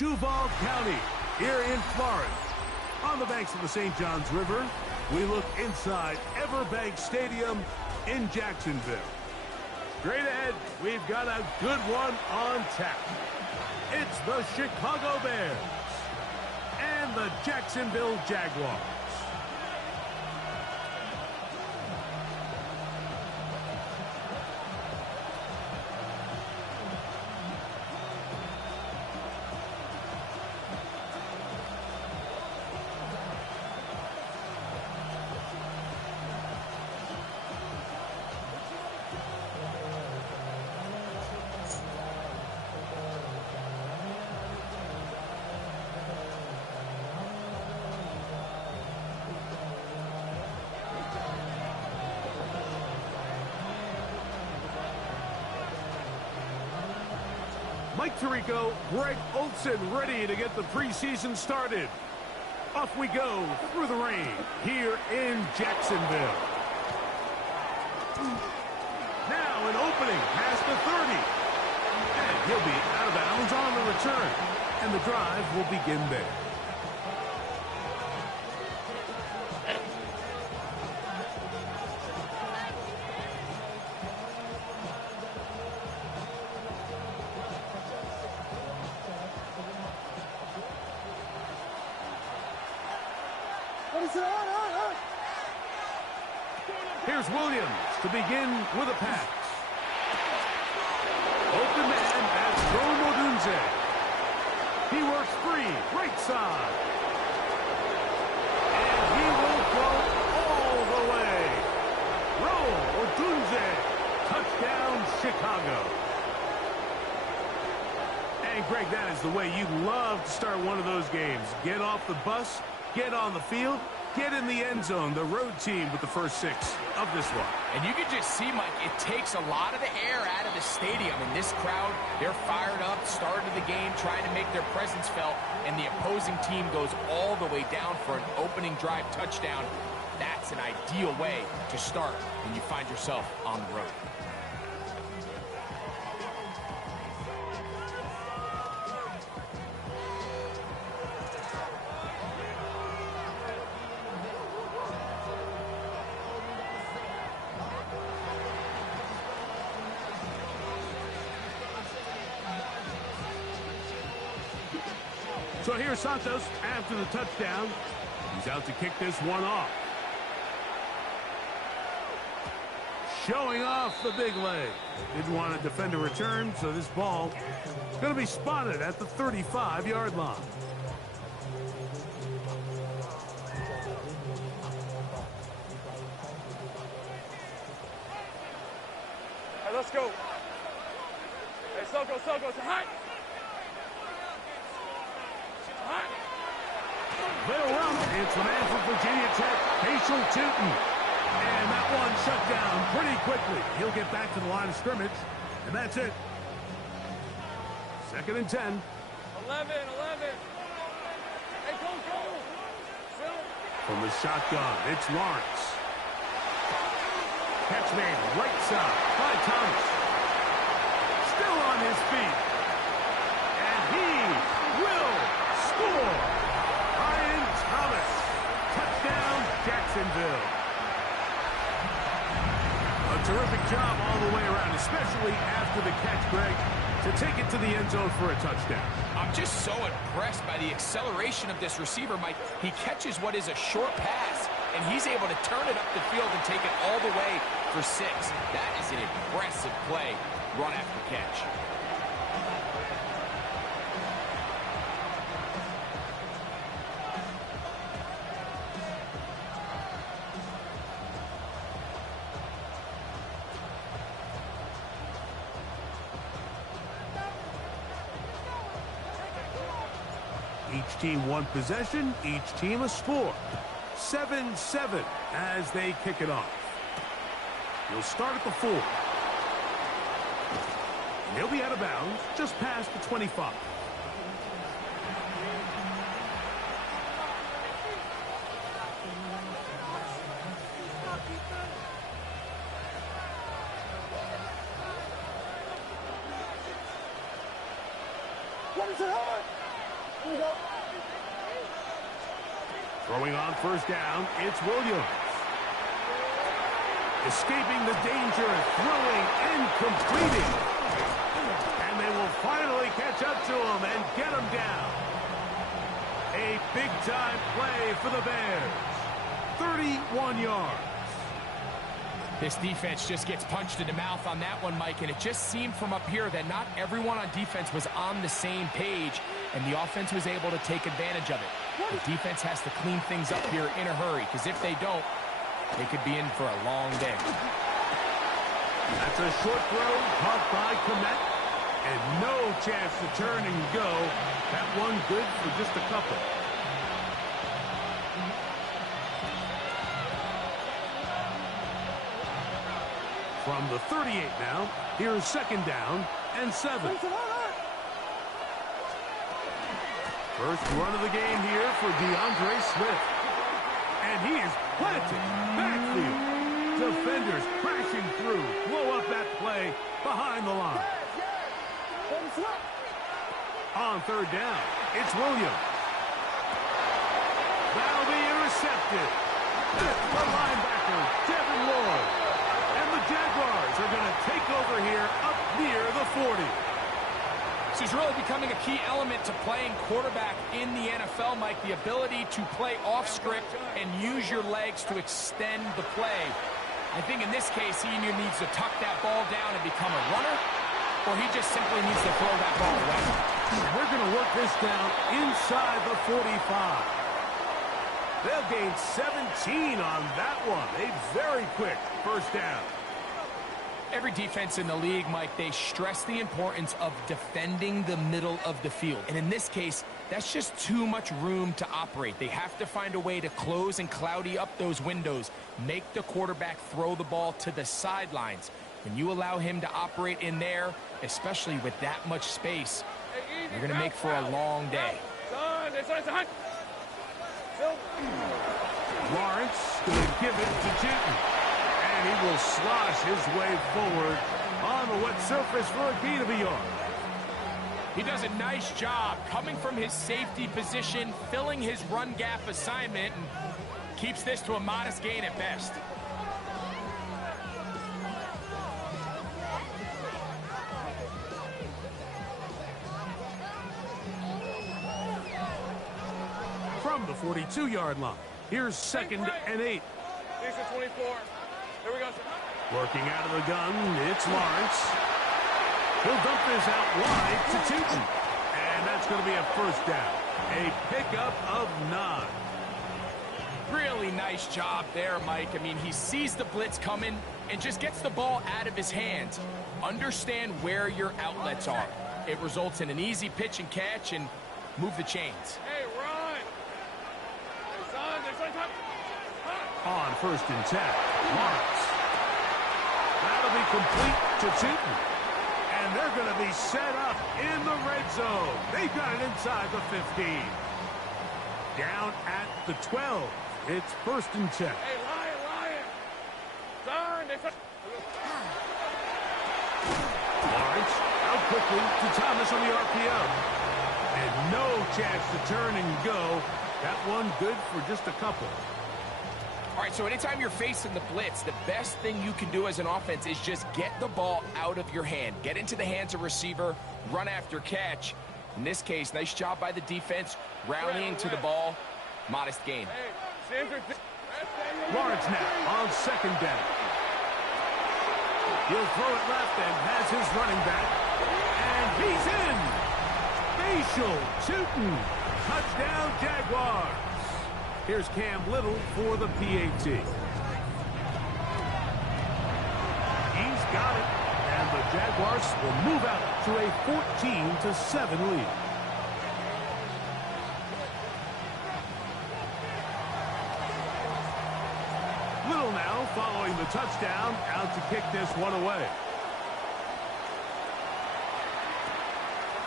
Duval County, here in Florida. On the banks of the St. Johns River, we look inside Everbank Stadium in Jacksonville. Straight ahead, we've got a good one on tap. It's the Chicago Bears and the Jacksonville Jaguars. Mike Tirico, Greg Olson ready to get the preseason started. Off we go through the rain here in Jacksonville. Now an opening past the 30. And he'll be out of bounds on the return. And the drive will begin there. Here's Williams to begin with a pass. Open man as Rome Odunze. He works free, right side. And he will go all the way. Rome Odunze, touchdown Chicago. And Greg, that is the way you love to start one of those games. Get off the bus, get on the field, get in the end zone. The road team with the first 6 of this one. And you can just see, Mike, it takes a lot of the air out of the stadium. And this crowd, they're fired up, started the game, trying to make their presence felt. And the opposing team goes all the way down for an opening drive touchdown. That's an ideal way to start when you find yourself on the road. So here's Santos after the touchdown. He's out to kick this one off. Showing off the big leg. Didn't want to defend a return, so this ball is going to be spotted at the 35-yard line. Hey, let's go. Hey, Soko, hot. They'll run it. It's the man from Virginia Tech, Facial Tootin. And that one shut down pretty quickly. He'll get back to the line of scrimmage, and that's it. 2nd and 10. 11. Hey, go. From the shotgun, it's Lawrence. Catch made right side by Thomas. Still on his feet. And he will score. Ryan Thomas. Touchdown, Jacksonville. A terrific job all the way around, especially after the catch, Greg, to take it to the end zone for a touchdown. I'm just so impressed by the acceleration of this receiver, Mike. He catches what is a short pass, and he's able to turn it up the field and take it all the way for 6. That is an impressive play, run after catch. Each team one possession, each team a score. 7-7 as they kick it off. He'll start at the 4. And he'll be out of bounds just past the 25. What is it on? Throwing on first down, it's Williams. Escaping the danger, throwing and completing. And they will finally catch up to him and get him down. A big-time play for the Bears. 31 yards. This defense just gets punched in the mouth on that one, Mike, and it just seemed from up here that not everyone on defense was on the same page, and the offense was able to take advantage of it. The defense has to clean things up here in a hurry, because if they don't, they could be in for a long day. That's a short throw, caught by Komet, and no chance to turn and go. That one good for just a couple. From the 38 now, here's second down and 7. First run of the game here for DeAndre Swift. And he is planted backfield. Defenders crashing through. Blow up that play behind the line. On third down, it's Williams. That'll be intercepted. That's the linebacker, Devin Lloyd. And the Jaguars are going to take over here up near the 40. This is really becoming a key element to playing quarterback in the NFL, Mike, the ability to play off script and use your legs to extend the play. I think in this case, he either needs to tuck that ball down and become a runner, or he just simply needs to throw that ball away. We're going to work this down inside the 45. They'll gain 17 on that one. A very quick first down. Every defense in the league, Mike, they stress the importance of defending the middle of the field. And in this case, that's just too much room to operate. They have to find a way to close and cloudy up those windows, make the quarterback throw the ball to the sidelines. When you allow him to operate in there, especially with that much space, you're going to make for a long day. Lawrence going to give it to Newton. And he will slosh his way forward on the wet surface for a gain of a yard. He does a nice job coming from his safety position, filling his run gap assignment, and keeps this to a modest gain at best. From the 42-yard line, here's second and 8. 24. Here we go. Working out of the gun, it's Lawrence. He'll dump this out wide to Newton. And that's going to be a first down. A pickup of 9. Really nice job there, Mike. I mean, he sees the blitz coming and just gets the ball out of his hands. Understand where your outlets are. It results in an easy pitch and catch and move the chains. Hey, run! Hey, son, On first and 10, Lawrence. That'll be complete to Newton. And they're going to be set up in the red zone. They've got it inside the 15. Down at the 12. It's first and 10. Hey, Lion! Son, Lawrence out quickly to Thomas on the RPO. And no chance to turn and go. That one good for just a couple. All right, so anytime you're facing the blitz, the best thing you can do as an offense is just get the ball out of your hand. Get into the hands of receiver, run after catch. In this case, nice job by the defense, rallying to the ball. Modest gain. Lawrence now on second down. He'll throw it left and has his running back. And he's in. Facial Newton. Touchdown Jaguars. Here's Cam Little for the PAT. He's got it. And the Jaguars will move out to a 14-7 lead. Little now following the touchdown, out to kick this one away.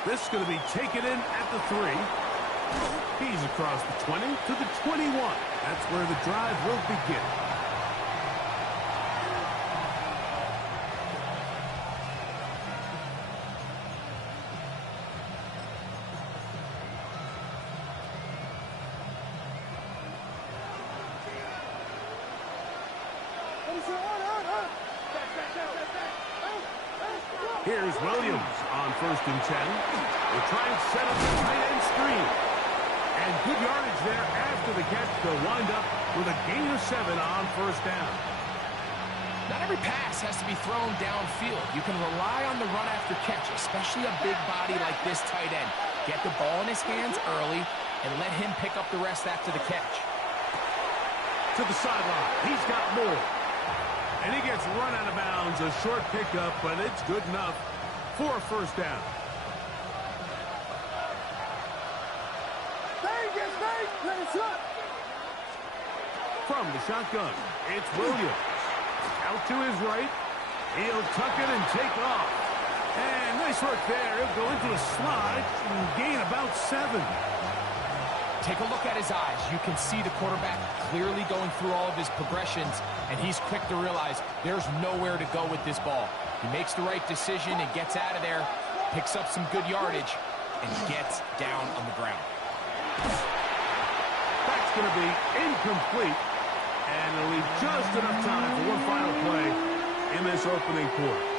This is going to be taken in at the 3. He's across the 20 to the 21. That's where the drive will begin. Here's Williams on 1st and 10. We'll try and set up the tight end screen. And good yardage there after the catch. They'll wind up with a gain of 7 on 1st down. Not every pass has to be thrown downfield. You can rely on the run after catch, especially a big body like this tight end. Get the ball in his hands early and let him pick up the rest after the catch. To the sideline. He's got more. And he gets run out of bounds. A short pickup, but it's good enough for a 1st down. From the shotgun, it's Williams. Out to his right. He'll tuck it and take off. And nice work there. He'll go into a slide and gain about 7. Take a look at his eyes. You can see the quarterback clearly going through all of his progressions, and he's quick to realize there's nowhere to go with this ball. He makes the right decision and gets out of there, picks up some good yardage, and gets down on the ground. That's going to be incomplete, and it'll leave just enough time for one final play in this opening quarter.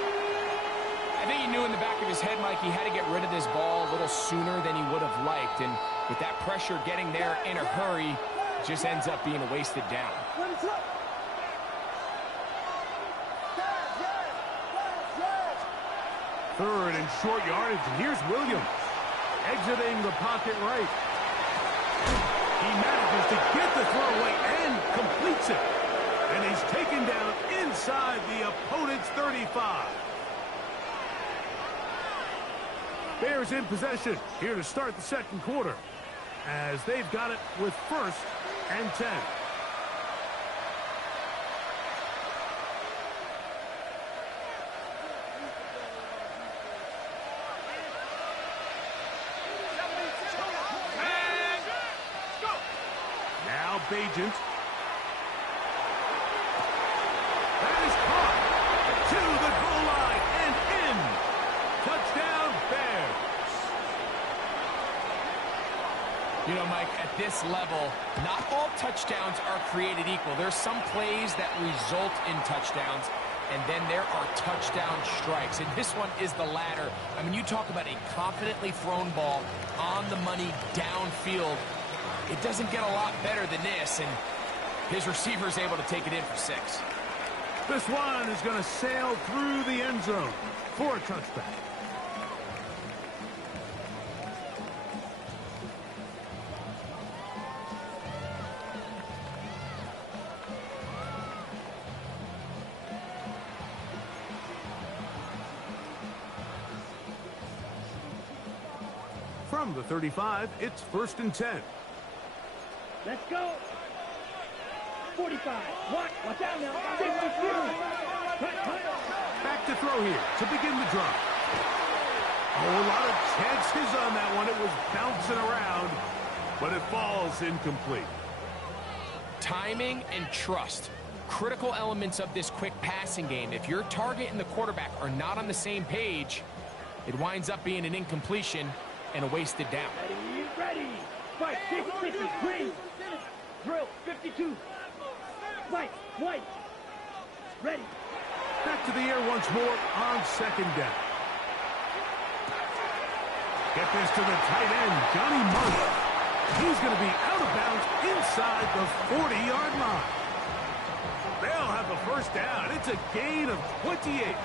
I think he knew in the back of his head, Mike, he had to get rid of this ball a little sooner than he would have liked. And with that pressure getting there in a hurry, it just ends up being a wasted down. 3rd and short yardage. And here's Williams exiting the pocket right. He manages to get the throw away and completes it. And he's taken down inside the opponent's 35. Bears in possession here to start the 2nd quarter as they've got it with 1st and 10. Now Bajent. That is caught to the goal line and in. Touchdown, Bears. You know, Mike, at this level, not all touchdowns are created equal. There's some plays that result in touchdowns, and then there are touchdown strikes. And this one is the latter. I mean, you talk about a confidently thrown ball on the money downfield. It doesn't get a lot better than this, and his receiver is able to take it in for 6. This one is going to sail through the end zone for a touchback. From the 35, it's 1st and 10. Let's go. 45. Watch out now. 52. Back to throw here to begin the drive. Oh, a lot of chances on that one. It was bouncing around, but it falls incomplete. Timing and trust. Critical elements of this quick passing game. If your target and the quarterback are not on the same page, it winds up being an incompletion and a wasted down. Ready. Fight. 50, green. Drill. 52. Fight. White. Ready. Back to the air once more on 2nd down. Get this to the tight end, Johnny Murray. He's going to be out of bounds inside the 40-yard line. They'll have the 1st down. It's a gain of 28.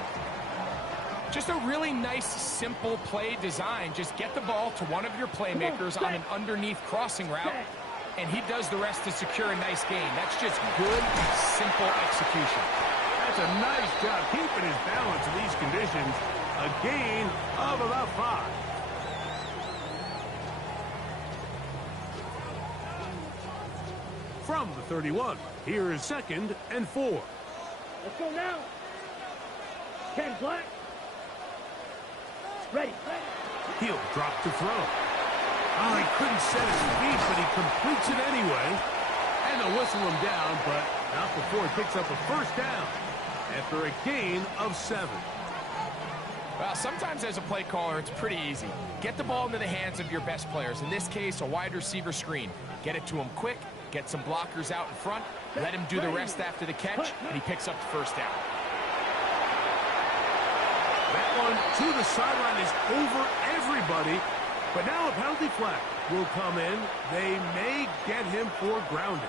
Just a really nice, simple play design. Just get the ball to one of your playmakers on an underneath crossing route, and he does the rest to secure a nice gain. That's just good, simple execution. That's a nice job keeping his balance in these conditions. A gain of about 5. From the 31, here is 2nd and 4. Let's go now. 10 black. Ready. He'll drop to throw. Oh, he couldn't set his feet, but he completes it anyway. And they'll whistle him down, but not before he picks up a 1st down after a gain of 7. Well, sometimes as a play caller, it's pretty easy. Get the ball into the hands of your best players. In this case, a wide receiver screen. Get it to him quick, Get some blockers out in front, let him do the rest after the catch, and he picks up the first down. That one to the sideline is over everybody, but now a penalty flag will come in. They may get him for grounding.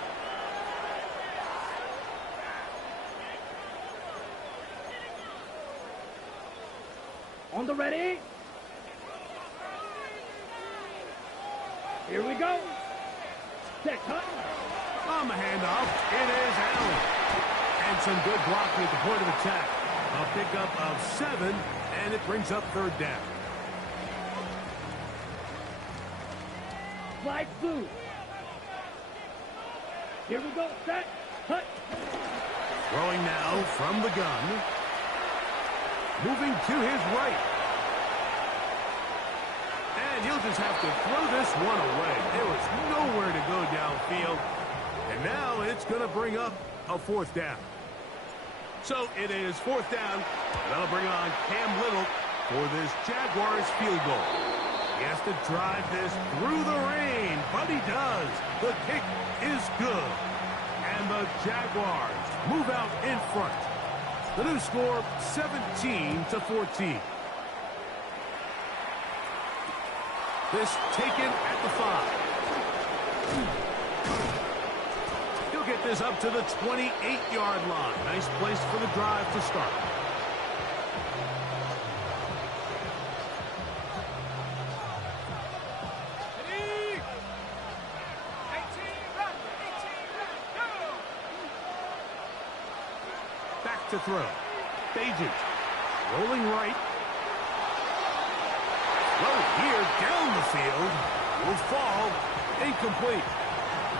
On the ready. Here we go. Set cut. On the handoff, it is Allen. And some good blocking at the point of attack. A pickup of 7, and it brings up third down. Flag blue. Here we go. Set. Cut. Throwing now from the gun. Moving to his right. And he'll just have to throw this one away. There was nowhere to go downfield. And now it's going to bring up a fourth down. So it is fourth down. That'll bring on Cam Little for this Jaguars field goal. He has to drive this through the rain, but he does. The kick is good. And the Jaguars move out in front. The new score, 17-14. This taken at the 5. He'll get this up to the 28-yard line. Nice place for the drive to start. Back to throw. Bagent rolling right. Throw here down the field. Will fall. Incomplete.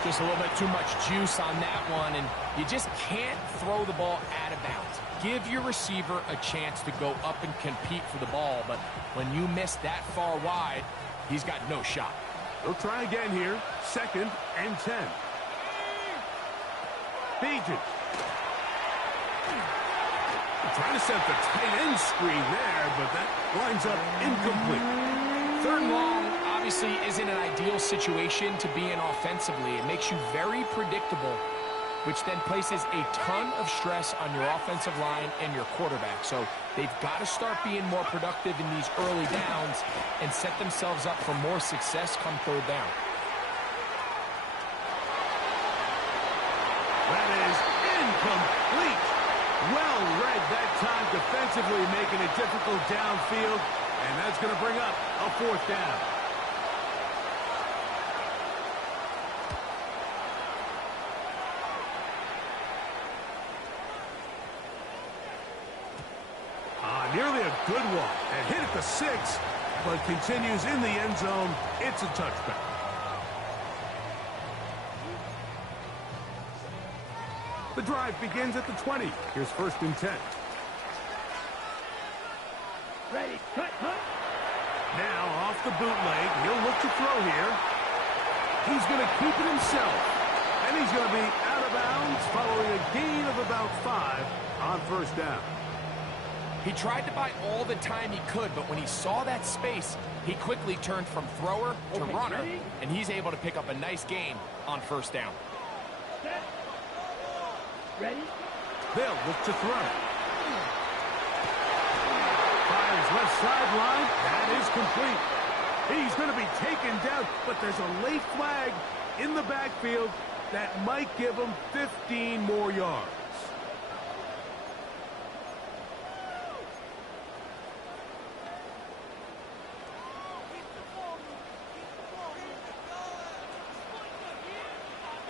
Just a little bit too much juice on that one, and you just can't throw the ball out of bounds. Give your receiver a chance to go up and compete for the ball, but when you miss that far wide, he's got no shot. They'll try again here. 2nd and 10. Bagent. Trying to set the tight end screen there, but that winds up incomplete. 3rd and long obviously isn't an ideal situation to be in offensively. It makes you very predictable, which then places a ton of stress on your offensive line and your quarterback. So they've got to start being more productive in these early downs and set themselves up for more success come 3rd down. That is incomplete. Well read that time defensively, making it difficult downfield, and that's going to bring up a 4th down. Nearly a good one, and hit at the 6, but continues in the end zone. It's a touchback. The drive begins at the 20. Here's 1st and 10. Ready. Cut. Cut. Now off the bootleg. He'll look to throw here. He's going to keep it himself. And he's going to be out of bounds following a gain of about 5 on 1st down. He tried to buy all the time he could, but when he saw that space, he quickly turned from thrower to runner, and he's able to pick up a nice gain on 1st down. Set. Ready. They'll look to throw. Fires left sideline. That is complete. He's going to be taken down, but there's a late flag in the backfield that might give him 15 more yards.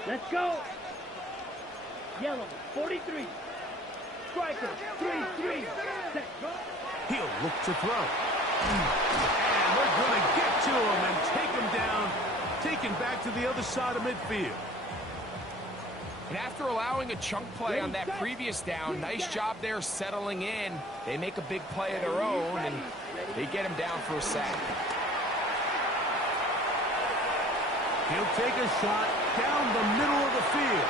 Let's go. Yellow, 43. Striker, 3-3. Set. He'll look to throw. And we're going to get to him and take him down, taken back to the other side of midfield. And after allowing a chunk play on that previous down, nice job there settling in. They make a big play of their own, and they get him down for a sack. He'll take a shot down the middle of the field.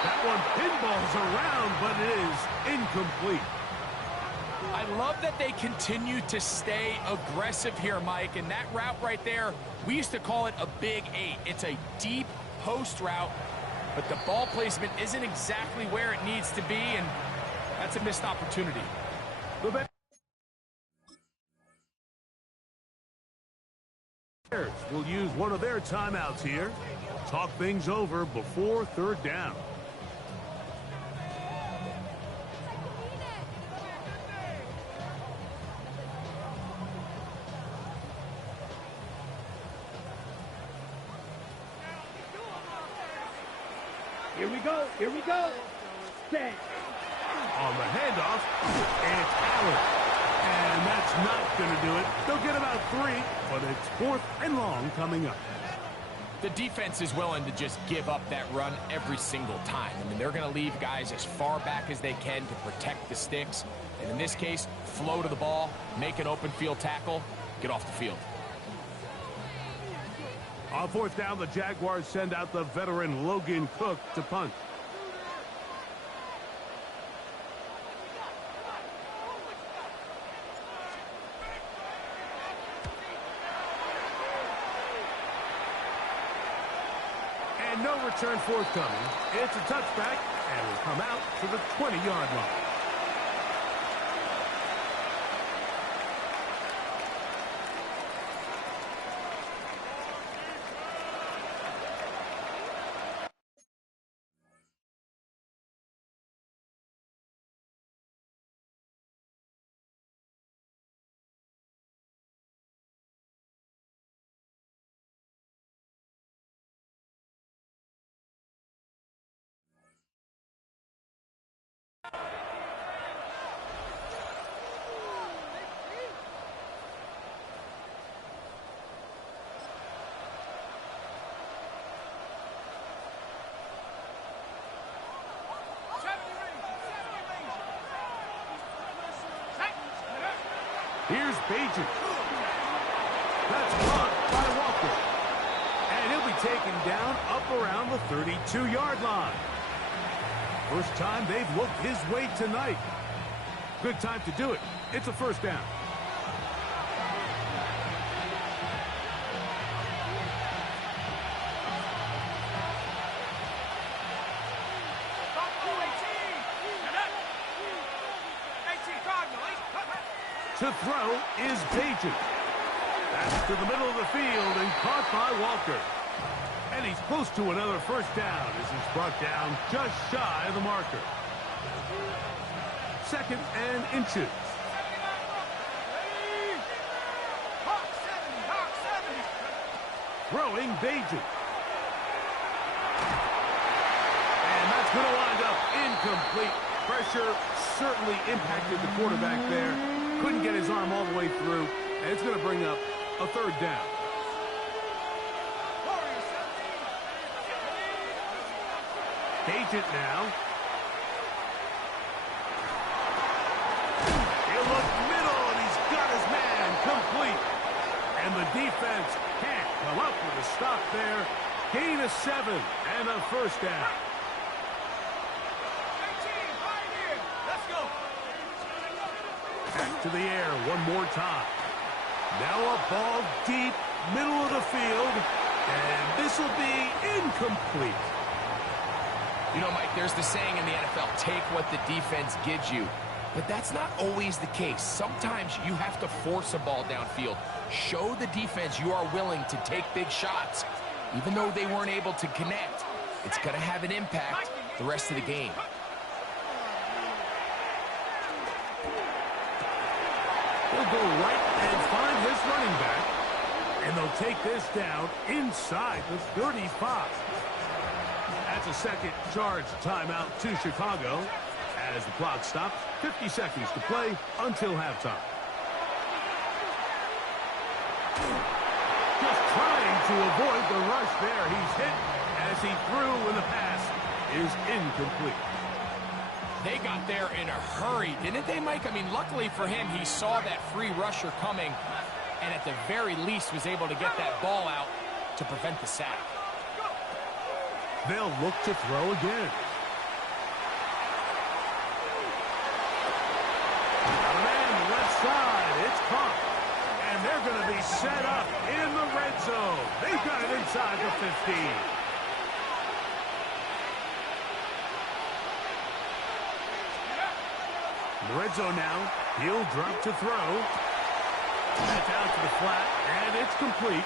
That one pinballs around, but it is incomplete. I love that they continue to stay aggressive here, Mike, and that route right there, we used to call it a big 8. It's a deep post route but the ball placement isn't exactly where it needs to be, and that's a missed opportunity. The Bears will use one of their timeouts here. Talk things over before third down. Here we go. Here we go. Set. On the handoff, it's Allen. And that's not going to do it. They'll get about 3, but it's 4th and long coming up. The defense is willing to just give up that run every single time. I mean, they're going to leave guys as far back as they can to protect the sticks. And in this case, flow to the ball, make an open field tackle, get off the field. On 4th down, the Jaguars send out the veteran Logan Cook to punt. And no return forthcoming. It's a touchback, and will come out to the 20-yard line. Here's Bajan. That's blocked by Walker. And he'll be taken down up around the 32-yard line. First time they've looked his way tonight. Good time to do it. It's a first down. To throw is Bajan. That's to the middle of the field and caught by Walker. And he's close to another first down as he's brought down just shy of the marker. 2nd and inches. Throwing Bajan. And that's going to wind up incomplete. Pressure certainly impacted the quarterback there. Couldn't get his arm all the way through, and it's going to bring up a third down. Bajan now. He'll look middle, and he's got his man complete. And the defense can't come up with a stop there. Gain of 7 and a first down. Back to the air one more time. Now a ball deep, middle of the field, and this will be incomplete. You know, Mike, there's the saying in the NFL, take what the defense gives you. But that's not always the case. Sometimes you have to force a ball downfield. Show the defense you are willing to take big shots. Even though they weren't able to connect, it's going to have an impact the rest of the game. He'll go right and find his running back. And they'll take this down inside the 35. That's a second charge timeout to Chicago. As the clock stops, 50 seconds to play until halftime. Just trying to avoid the rush there. He's hit as he threw when the pass is incomplete. They got there in a hurry, didn't they, Mike? I mean, luckily for him, he saw that free rusher coming and at the very least was able to get that ball out to prevent the sack. They'll look to throw again. A man left side. It's caught. And they're going to be set up in the red zone. They've got it inside the 15. In the red zone now. He'll drop to throw. That's out to the flat, and it's complete.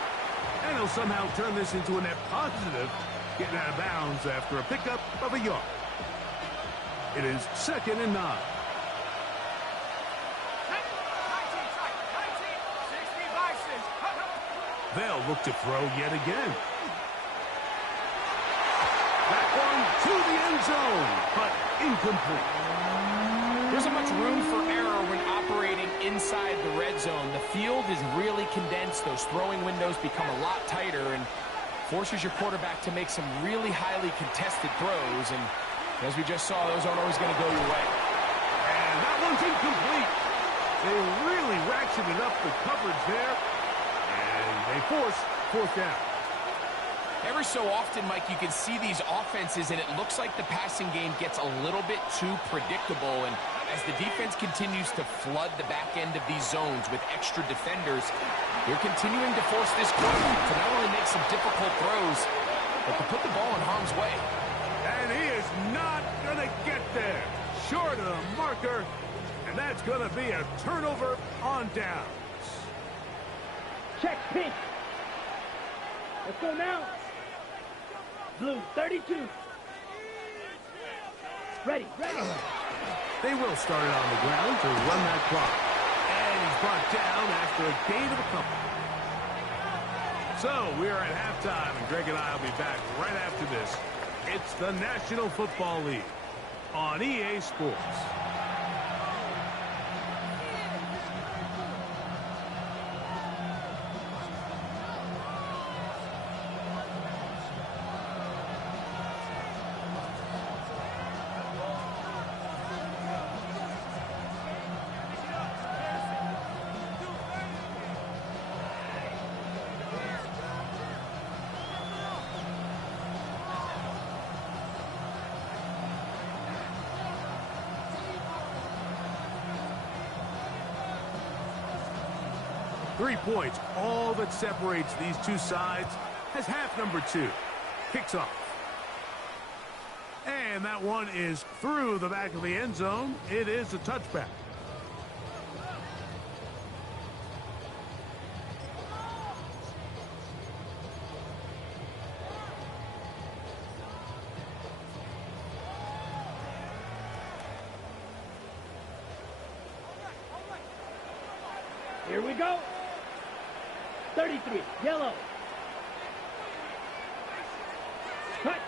And he'll somehow turn this into a net positive, getting out of bounds after a pickup of a yard. It is 2nd and 9. They'll look to throw yet again. That one to the end zone, but incomplete. There isn't much room for error when operating inside the red zone. The field is really condensed. Those throwing windows become a lot tighter and forces your quarterback to make some really highly contested throws. And as we just saw, those aren't always going to go your way. And that one's incomplete. They really ratcheted up the coverage there. And they force 4th down. Every so often, Mike, you can see these offenses, and it looks like the passing game gets a little bit too predictable. And as the defense continues to flood the back end of these zones with extra defenders, they're continuing to force this quarterback to not only make some difficult throws, but to put the ball in harm's way. And he is not going to get there. Short of the marker, and that's going to be a turnover on downs. Check pink. Let's go now. Blue, 32. Ready. They will start it on the ground to run that clock. And he's brought down after a gain of a couple. So we are at halftime, and Greg and I will be back right after this. It's the National Football League on EA Sports. Three points, all that separates these two sides, as half number 2 kicks off. And that one is through the back of the end zone. It is a touchback. Here we go. 33, yellow. Cut.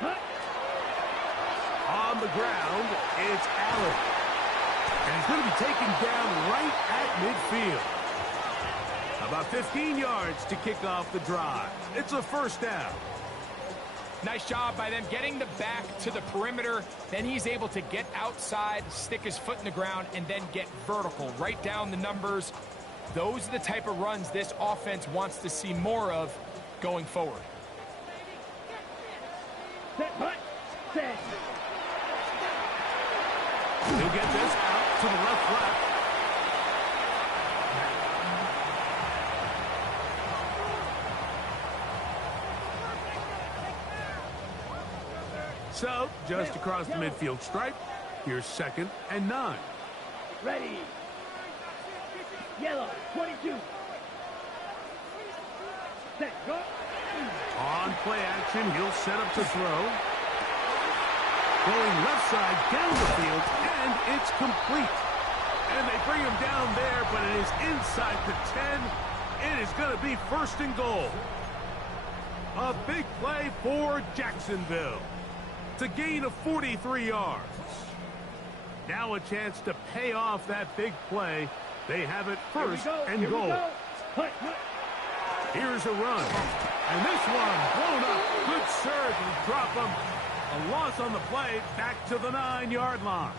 On the ground, it's Allen. And he's going to be taken down right at midfield. About 15 yards to kick off the drive. It's a 1st down. Nice job by them getting the back to the perimeter. Then he's able to get outside, stick his foot in the ground, and then get vertical. Right down the numbers. Those are the type of runs this offense wants to see more of going forward. Set. He'll get this out to the left. So, just across the midfield stripe, here's 2nd and 9. Ready. Yellow, 22. Set, go. On play action, he'll set up to throw. Going left side down the field, and it's complete. And they bring him down there, but it is inside the 10. It is going to be 1st and goal. A big play for Jacksonville. It's a gain of 43 yards. Now a chance to pay off that big play. They have it 1st and goal. Here's a run. And this one blown up. Good serve and drop him. A loss on the play, back to the 9-yard line.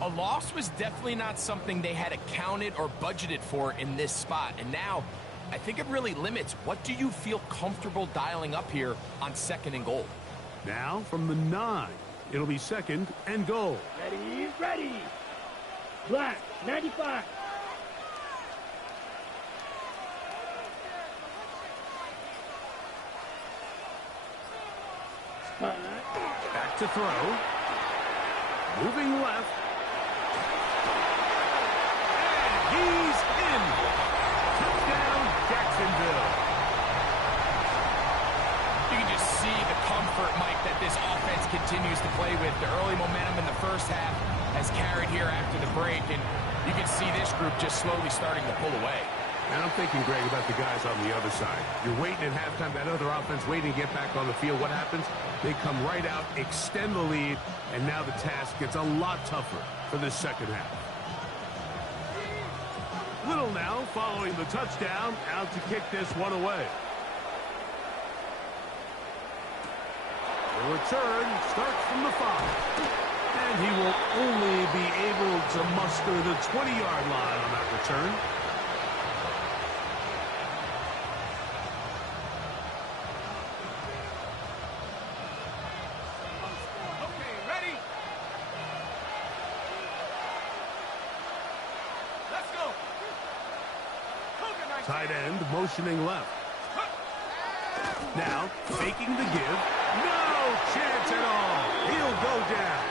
A loss was definitely not something they had accounted or budgeted for in this spot. And now, I think it really limits what do you feel comfortable dialing up here on 2nd and goal. Now from the 9, it'll be 2nd and goal. Ready. Black, 95. Back to throw. Moving left. He's in. Touchdown, Jacksonville. You can just see the comfort, Mike, that this offense continues to play with. The early momentum in the first half has carried here after the break, and you can see this group just slowly starting to pull away. And I'm thinking, Greg, about the guys on the other side. You're waiting at halftime, that other offense waiting to get back on the field. What happens? They come right out, extend the lead, and now the task gets a lot tougher for this second half. Little now following the touchdown, out to kick this one away. The return starts from the 5. And he will only be able to muster the 20-yard line on that return. Okay, ready? Let's go. Tight end motioning left. Now, faking the give. No chance at all. He'll go down.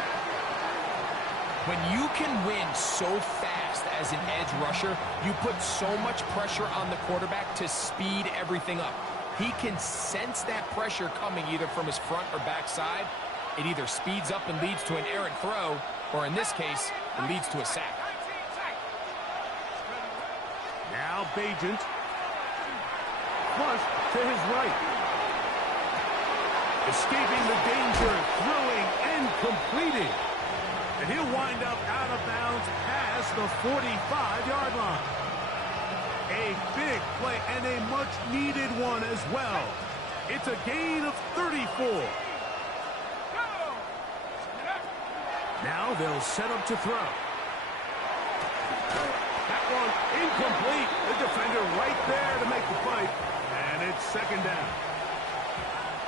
When you can win so fast as an edge rusher, you put so much pressure on the quarterback to speed everything up. He can sense that pressure coming either from his front or back side. It either speeds up and leads to an errant throw, or in this case, it leads to a sack. Now Bajent. Flush to his right. Escaping the danger, throwing and completing. And he'll wind up out of bounds past the 45-yard line. A big play and a much-needed one as well. It's a gain of 34. Now they'll set up to throw. That one incomplete. The defender right there to make the fight. And it's second down.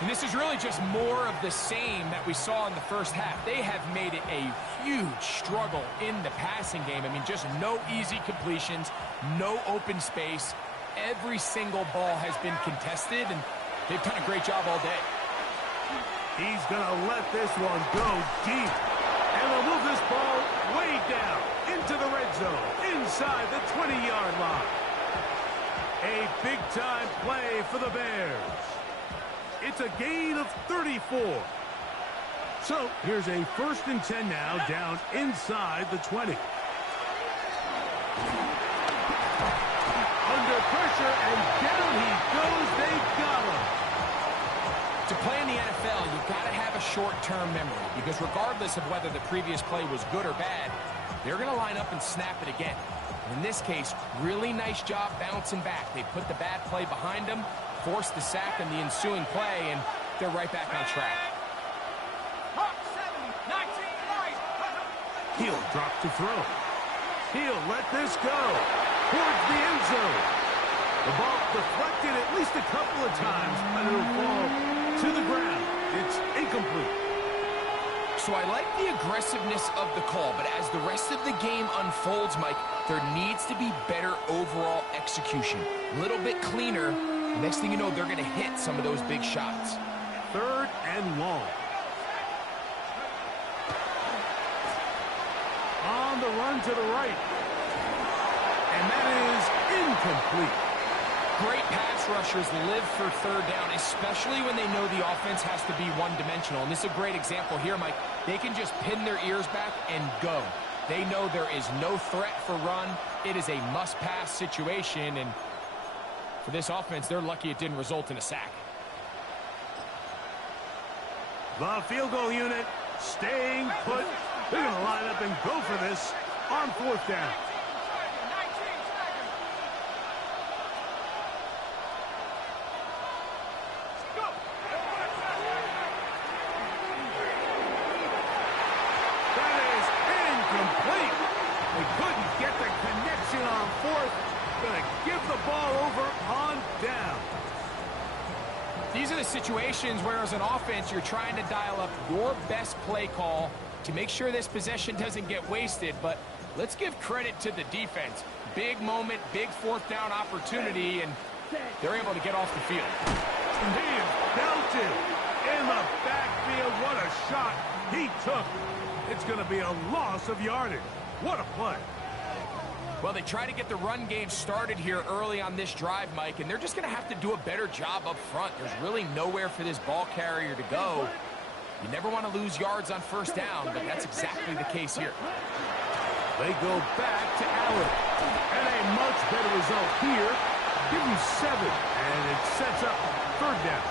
And this is really just more of the same that we saw in the first half. They have made it a huge struggle in the passing game. I mean, just no easy completions, no open space. Every single ball has been contested, and they've done a great job all day. He's going to let this one go deep. And they'll move this ball way down into the red zone, inside the 20-yard line. A big-time play for the Bears. It's a gain of 34. So here's a 1st and 10 now, down inside the 20. Under pressure, and down he goes. They got him. To play in the NFL, you've got to have a short-term memory, because regardless of whether the previous play was good or bad, they're going to line up and snap it again. In this case, really nice job bouncing back. They put the bad play behind them, forced the sack in the ensuing play, and they're right back on track. He'll drop to throw. He'll let this go towards the end zone. The ball deflected at least a couple of times, but it'll fall to the ground. It's incomplete. So I like the aggressiveness of the call, but as the rest of the game unfolds, Mike, there needs to be better overall execution. A little bit cleaner. Next thing you know, they're going to hit some of those big shots. 3rd and long. On the run to the right. And that is incomplete. Great pass rushers live for 3rd down, especially when they know the offense has to be one-dimensional. And this is a great example here, Mike. They can just pin their ears back and go. They know there is no threat for run. It is a must-pass situation, and for this offense, they're lucky it didn't result in a sack. The field goal unit staying put. They're going to line up and go for this on 4th down. That is incomplete. They couldn't get the connection on 4th. Going to give the ball over on down. These are the situations where, as an offense, you're trying to dial up your best play call to make sure this possession doesn't get wasted. But let's give credit to the defense. Big moment, big 4th down opportunity, and they're able to get off the field. He is belted in the backfield. What a shot he took. It's going to be a loss of yardage. What a play. Well, they try to get the run game started here early on this drive, Mike, and they're just going to have to do a better job up front. There's really nowhere for this ball carrier to go. You never want to lose yards on first down, but that's exactly the case here. They go back to Allen. And a much better result here. Give him 7, and it sets up 3rd down.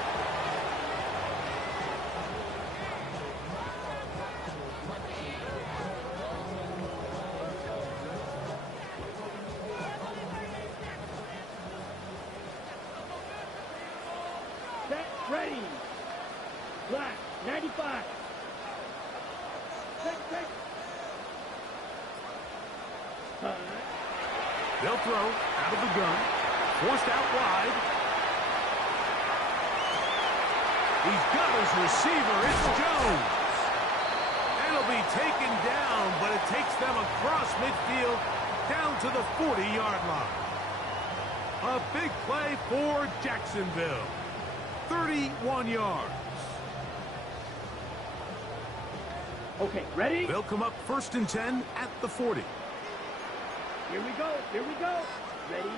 Set, ready. Black, 95. Set. They'll throw out of the gun. Forced out wide. He's got his receiver. It's Jones. And he'll be taken down, but it takes them across midfield down to the 40-yard line. A big play for Jacksonville. 31 yards. Okay, ready? They'll come up 1st and 10 at the 40. Here we go. Ready?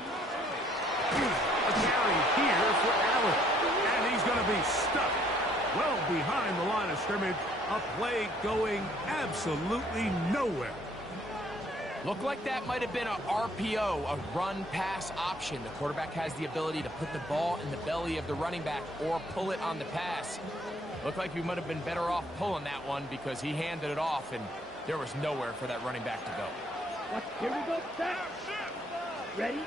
A carry here for Allen. And he's going to be stuck well behind the line of scrimmage. A play going absolutely nowhere. Looked like that might have been a RPO, a run-pass option. The quarterback has the ability to put the ball in the belly of the running back or pull it on the pass. Looked like he might have been better off pulling that one because he handed it off, and there was nowhere for that running back to go. Here we go. Set. Ready?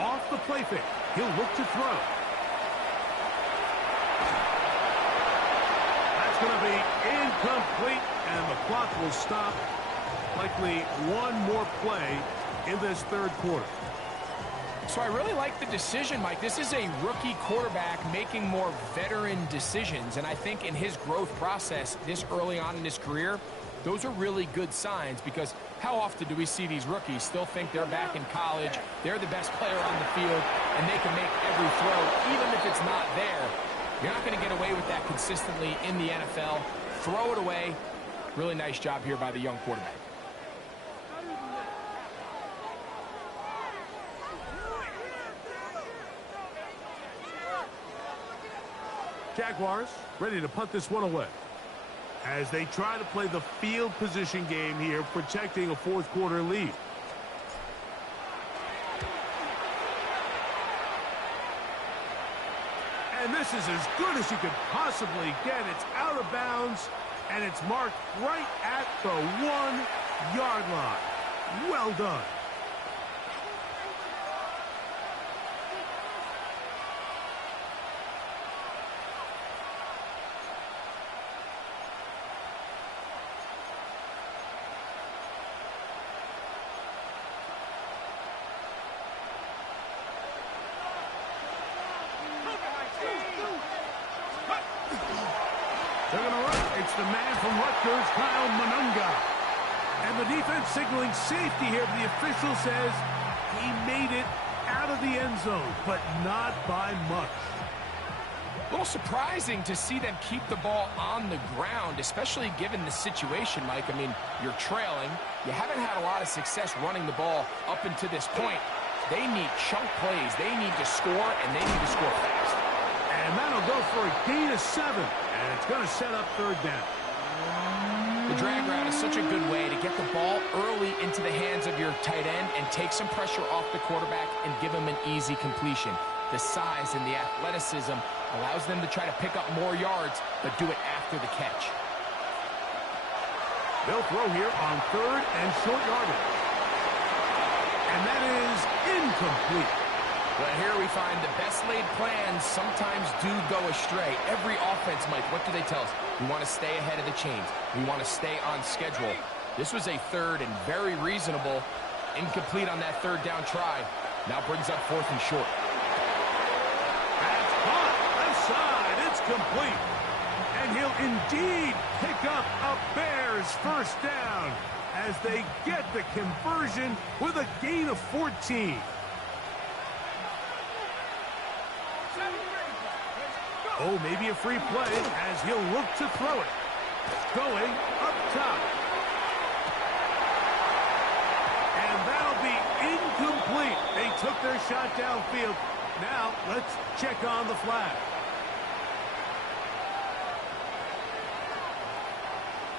Off the play fake. He'll look to throw. That's going to be incomplete, and the clock will stop. Likely one more play in this 3rd quarter. So I really like the decision, Mike. This is a rookie quarterback making more veteran decisions, and I think in his growth process this early on in his career, those are really good signs because how often do we see these rookies still think they're back in college, they're the best player on the field, and they can make every throw, even if it's not there. You're not going to get away with that consistently in the NFL. Throw it away. Really nice job here by the young quarterback. Jaguars ready to punt this one away as they try to play the field position game here, protecting a 4th quarter lead. And this is as good as you could possibly get. It's out of bounds, and it's marked right at the 1-yard line. Well done. They're going to run. It's the man from Rutgers, Kyle Monunga. And the defense signaling safety here. The official says he made it out of the end zone, but not by much. A little surprising to see them keep the ball on the ground, especially given the situation, Mike. I mean, you're trailing. You haven't had a lot of success running the ball up until this point. They need chunk plays. They need to score, and they need to score fast. And that'll go for a gain of 7. And it's going to set up 3rd down. The drag route is such a good way to get the ball early into the hands of your tight end and take some pressure off the quarterback and give him an easy completion. The size and the athleticism allows them to try to pick up more yards, but do it after the catch. They'll throw here on 3rd and short yardage. And that is incomplete. But here we find the best laid plans sometimes do go astray. Every offense, Mike, what do they tell us? We want to stay ahead of the chains. We want to stay on schedule. This was a 3rd and very reasonable. Incomplete on that 3rd down try. Now brings up 4th and short. That's caught. Left side. It's complete. And he'll indeed pick up a Bears 1st down as they get the conversion with a gain of 14. Oh, maybe a free play as he'll look to throw it. Going up top. And that'll be complete. They took their shot downfield. Now, let's check on the flag.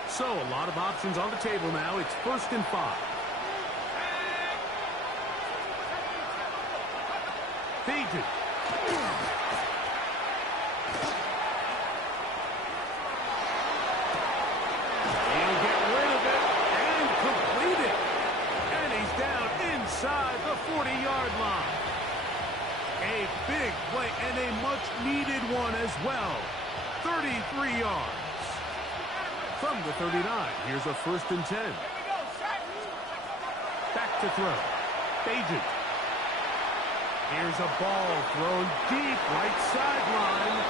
So, a lot of options on the table now. It's 1st and 5. Feed it. He'll get rid of it and complete it. And he's down inside the 40-yard line. A big play and a much-needed one as well. 33 yards. From the 39, here's a 1st and 10. Back to throw. Agent. Here's a ball thrown deep right sideline.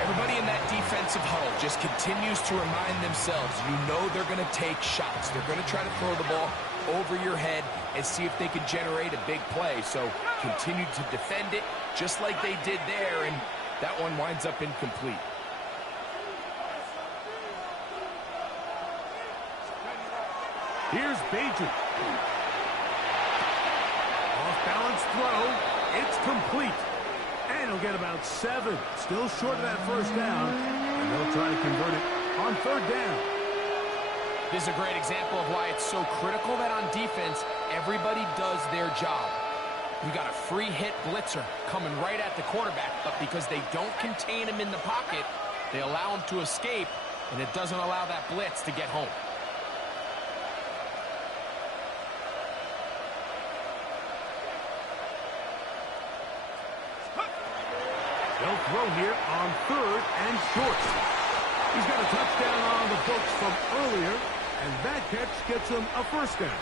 Everybody in that defensive huddle just continues to remind themselves, you know they're going to take shots. They're going to try to throw the ball over your head and see if they can generate a big play. So continue to defend it just like they did there, and that one winds up incomplete. Here's Bajan. Off-balance throw. It's complete. And he'll get about 7. Still short of that 1st down. And they'll try to convert it on 3rd down. This is a great example of why it's so critical that on defense, everybody does their job. You got a free hit blitzer coming right at the quarterback, but because they don't contain him in the pocket, they allow him to escape, and it doesn't allow that blitz to get home. They'll throw here on 3rd and short. He's got a touchdown on the books from earlier, and that catch gets him a 1st down.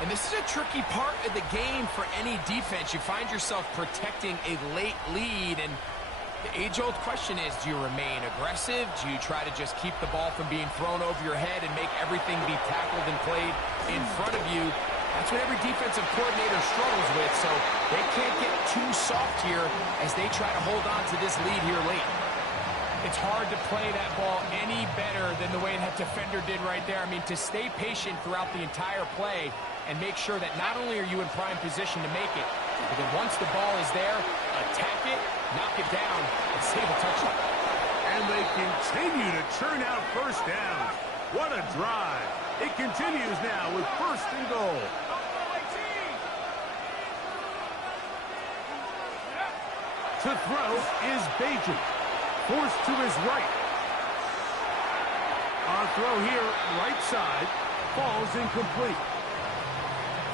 And this is a tricky part of the game for any defense. You find yourself protecting a late lead, and the age-old question is, do you remain aggressive? Do you try to just keep the ball from being thrown over your head and make everything be tackled and played in front of you? That's what every defensive coordinator struggles with, so they can't get too soft here as they try to hold on to this lead here late. It's hard to play that ball any better than the way that defender did right there. I mean, to stay patient throughout the entire play and make sure that not only are you in prime position to make it, but then once the ball is there, attack it, knock it down, and save a touchdown. And they continue to churn out 1st downs. What a drive. It continues now with 1st and goal. To throw is Bajan. Forced to his right. On throw here, right side, falls incomplete.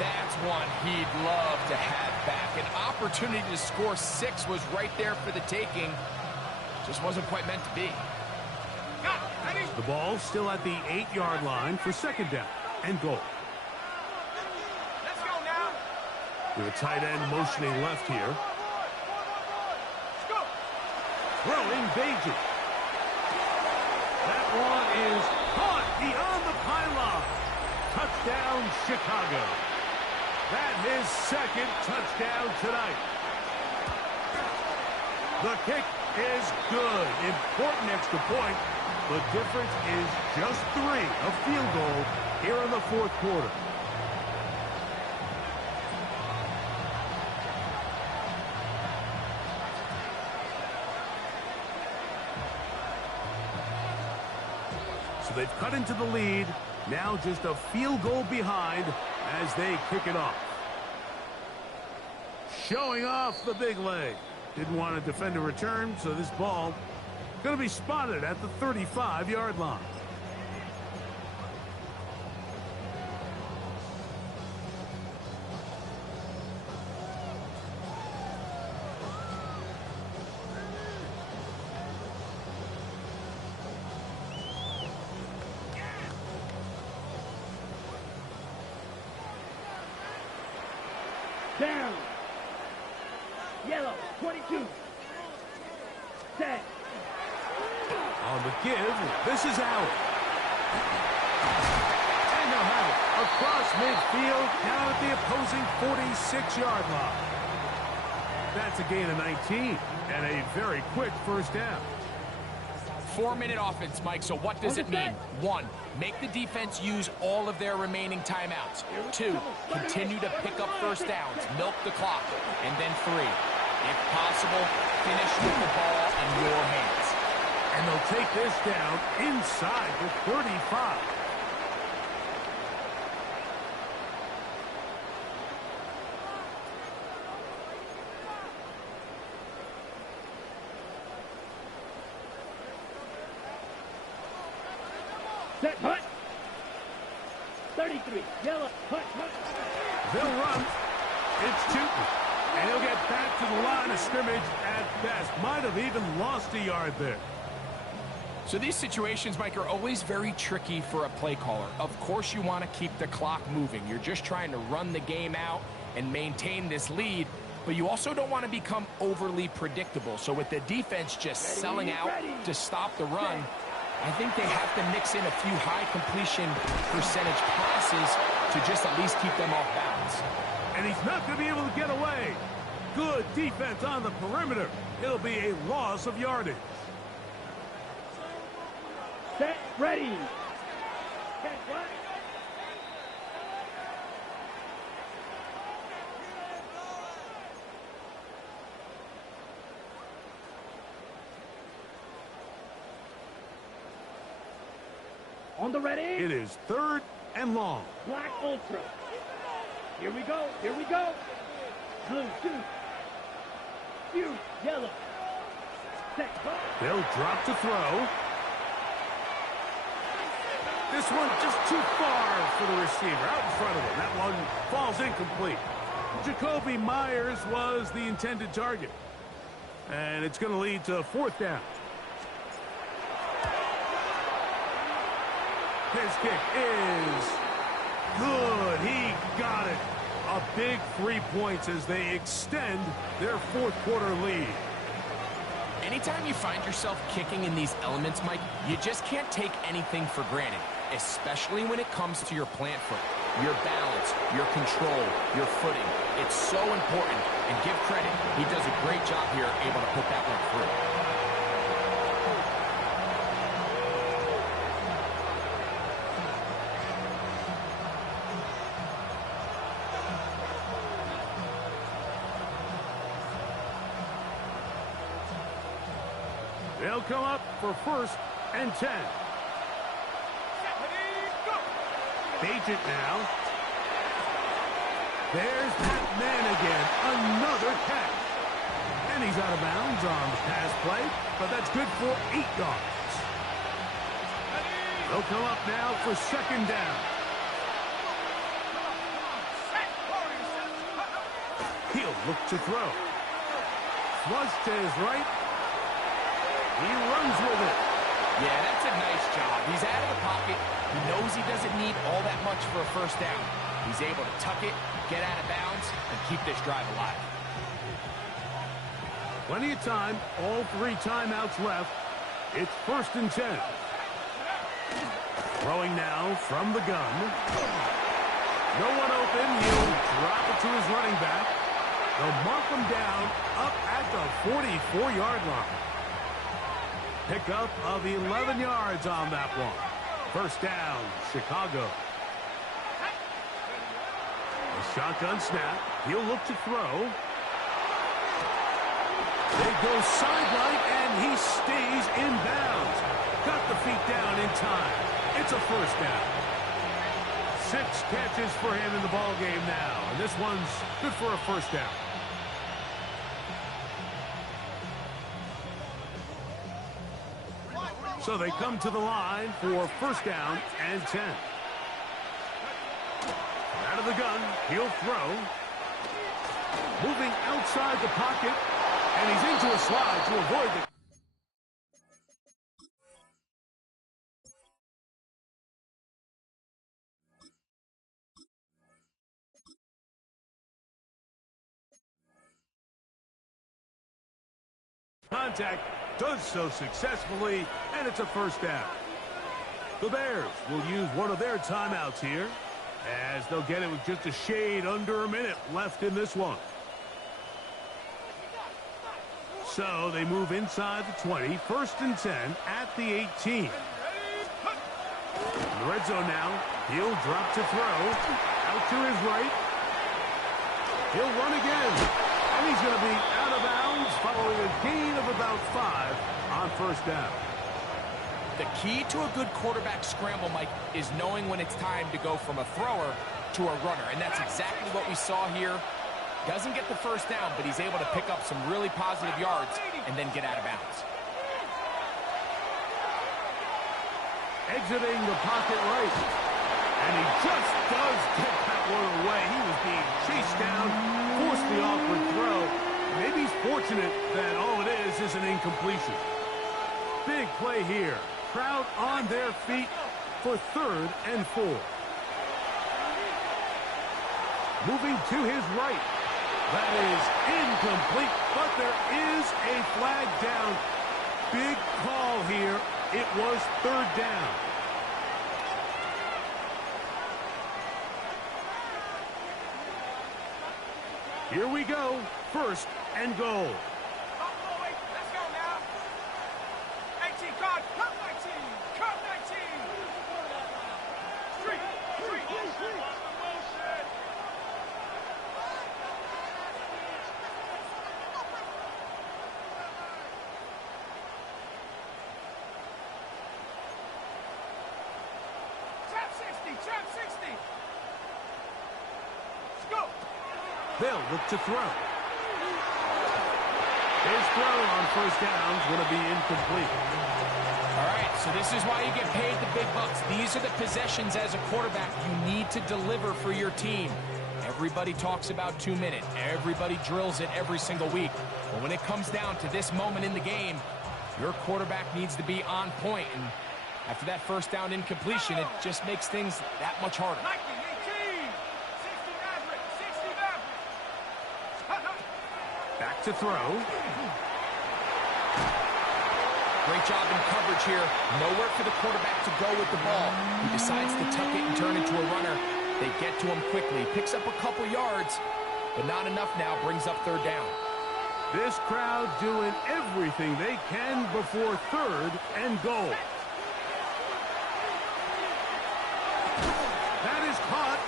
That's one he'd love to have back. An opportunity to score 6 was right there for the taking. Just wasn't quite meant to be. The ball still at the 8-yard line for 2nd down and goal. Let's go now. With a tight end motioning left here. Let's go. Throwing Bajan. That one is caught beyond the pylon. Touchdown, Chicago. That's his 2nd touchdown tonight. The kick is good. Important extra point. The difference is just 3, a field goal here in the 4th quarter. So they've cut into the lead. Now just a field goal behind as they kick it off. Showing off the big leg. Didn't want to defend a return, so this ball going to be spotted at the 35-yard line. Down. Yellow, 22. Set. On the give, this is out. And they'll have it across midfield, down at the opposing 46-yard line. That's a gain of 19, and a very quick 1st down. 4-minute offense, Mike, so what does it mean? 1, make the defense use all of their remaining timeouts. 2, continue to pick up first downs, milk the clock. And then 3, if possible, finish with the ball in your hands. And they'll take this down inside the 35. Set, hut. 33, yellow, hut, hut. They'll run. It's Tootin. And he'll get back to the line of scrimmage at best. Might have even lost a yard there. So these situations, Mike, are always very tricky for a play caller. Of course you want to keep the clock moving. You're just trying to run the game out and maintain this lead, but you also don't want to become overly predictable. So with the defense just selling out to stop the run, I think they have to mix in a few high completion percentage passes to just at least keep them off balance. And he's not going to be able to get away. Good defense on the perimeter. It'll be a loss of yardage. Set, ready. Set, what? On the ready. It is 3rd and long. Black Ultra. Here we go. Here we go. Blue, 2. Blue, yellow. Set, hut. They'll drop to throw. This one just too far for the receiver. Out in front of him. That one falls incomplete. Jacoby Myers was the intended target. And it's going to lead to 4th down. His kick is good. He got it. A big 3 points as they extend their 4th quarter lead. Anytime you find yourself kicking in these elements, Mike, you just can't take anything for granted, especially when it comes to your plant foot, your balance, your control, your footing. It's so important, and give credit. He does a great job here, able to put that one through. They'll come up for 1st and 10. Bait it now. There's that man again. Another catch. And he's out of bounds on the pass play, but that's good for 8 yards. They'll come up now for 2nd down. He'll look to throw. Flush to his right. He runs with it. Yeah, that's a nice job. He's out of the pocket. He knows he doesn't need all that much for a 1st down. He's able to tuck it, get out of bounds, and keep this drive alive. Plenty of time. All 3 timeouts left. It's 1st and 10. Throwing now from the gun. No one open. He'll drop it to his running back. They'll mark him down up at the 44-yard line. Pickup of 11 yards on that one. 1st down, Chicago. A shotgun snap. He'll look to throw. They go sideline, and he stays in bounds. Got the feet down in time. It's a 1st down. 6 catches for him in the ball game now. And this one's good for a 1st down. So they come to the line for 1st down and 10. Out of the gun, he'll throw. Moving outside the pocket, and he's into a slide to avoid the... contact, does so successfully, and it's a 1st down. The Bears will use one of their timeouts here, as they'll get it with just a shade under a minute left in this one. So they move inside the 20, 1st and 10 at the 18. In the red zone now. He'll drop to throw. Out to his right. He'll run again. And he's going to be out of bounds following a gain of about 5 on 1st down. The key to a good quarterback scramble, Mike, is knowing when it's time to go from a thrower to a runner. And that's exactly what we saw here. Doesn't get the 1st down, but he's able to pick up some really positive yards and then get out of bounds. Exiting the pocket right. And he just does get that one away. He was being chased down, forced the awkward throw. Maybe he's fortunate that all it is an incompletion. Big play here. Crowd on their feet for 3rd and 4. Moving to his right. That is incomplete, but there is a flag down. Big call here. It was 3rd down. Here we go. 1st and goal. Let's go now. 18, cut 19. Cut 19. Street. Trap 60. Let's go. They'll look to throw. His throw on 1st down is going to be incomplete. All right, so this is why you get paid the big bucks. These are the possessions as a quarterback you need to deliver for your team. Everybody talks about 2 minutes. Everybody drills it every single week. But when it comes down to this moment in the game, your quarterback needs to be on point. And after that 1st down incompletion, it just makes things that much harder. 19, 18. 60 Maverick. 60 Maverick. Back to throw. Great job in coverage here. Nowhere for the quarterback to go with the ball. He decides to tuck it and turn into a runner. They get to him quickly. Picks up a couple yards, but not enough now. Brings up 3rd down. This crowd doing everything they can before 3rd and goal. That is caught.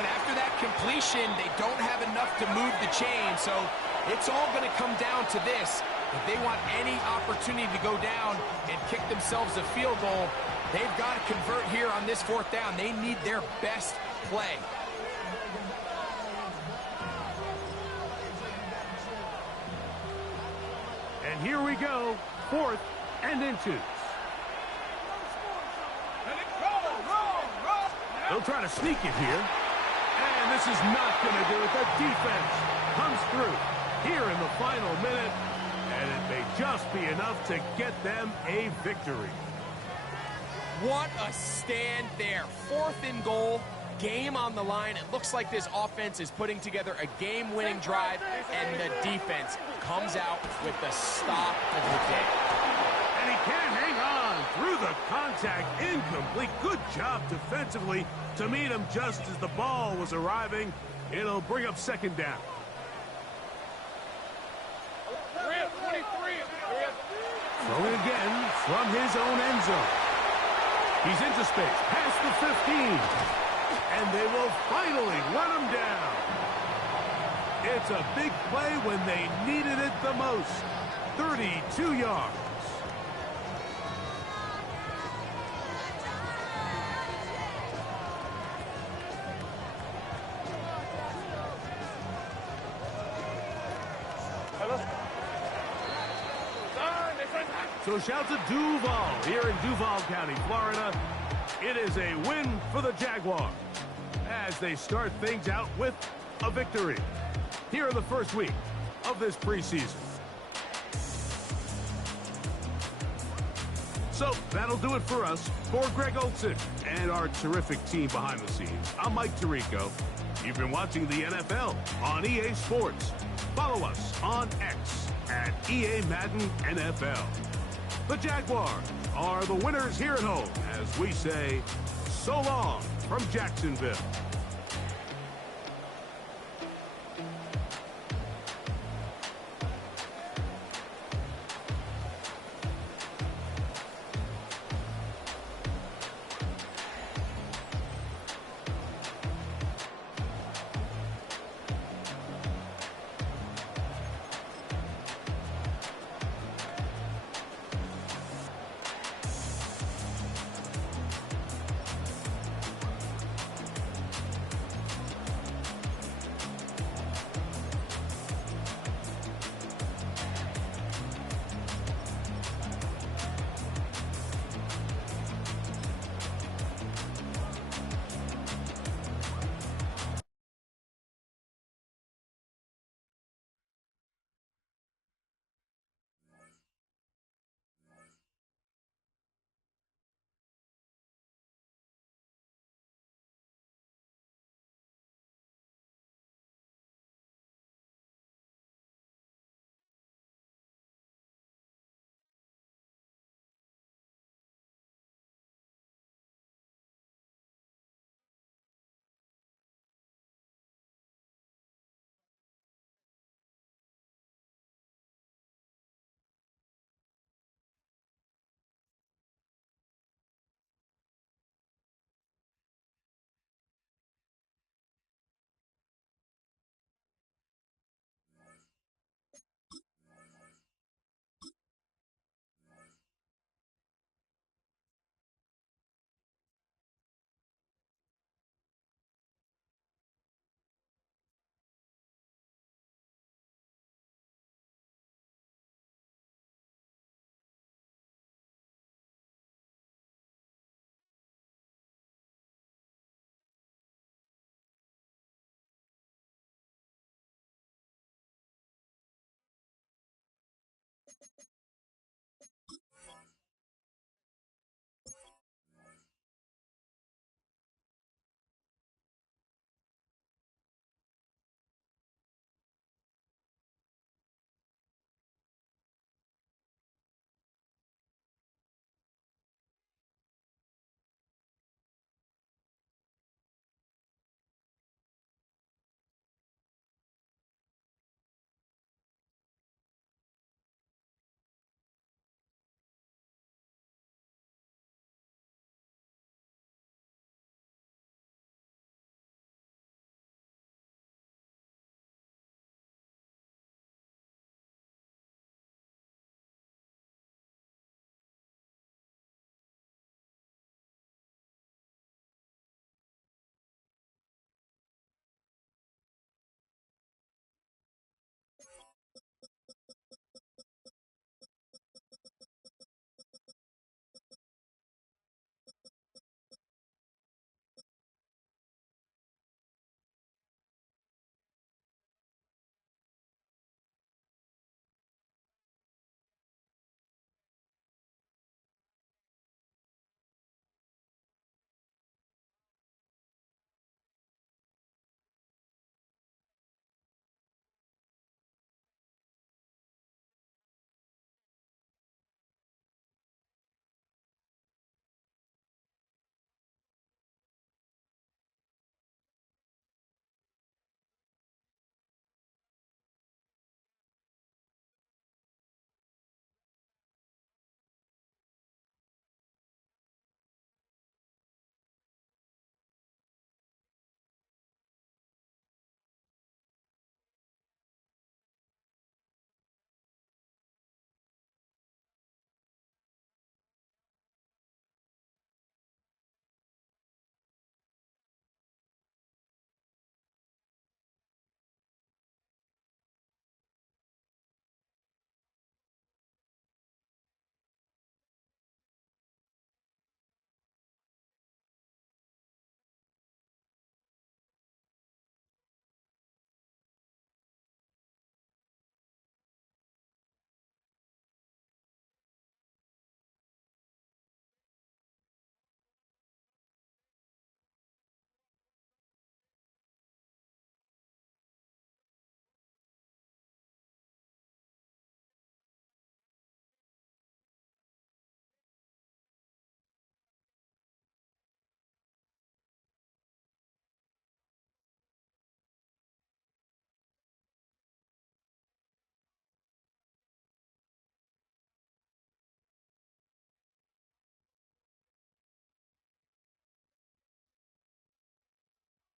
And after that completion, they don't have enough to move the chain. So it's all going to come down to this. If they want any opportunity to go down and kick themselves a field goal, they've got to convert here on this 4th down. They need their best play. And here we go. 4th and inches. They'll try to sneak it here. And this is not going to do it. The defense comes through here in the final minute. And it may just be enough to get them a victory. What a stand there. 4th and goal. Game on the line. It looks like this offense is putting together a game-winning drive. And the defense comes out with the stop of the day. And he can't hang on through the contact. Incomplete. Good job defensively to meet him just as the ball was arriving. It'll bring up 2nd down. Throwing again from his own end zone. He's into space, past the 15. And they will finally run him down. It's a big play when they needed it the most. 32 yards. So shout to Duval here in Duval County, Florida. It is a win for the Jaguars as they start things out with a victory here in the first week of this preseason. So that'll do it for us. For Greg Olson and our terrific team behind the scenes, I'm Mike Tirico. You've been watching the NFL on EA Sports. Follow us on X at EA Madden NFL. The Jaguars are the winners here at home as we say so long from Jacksonville.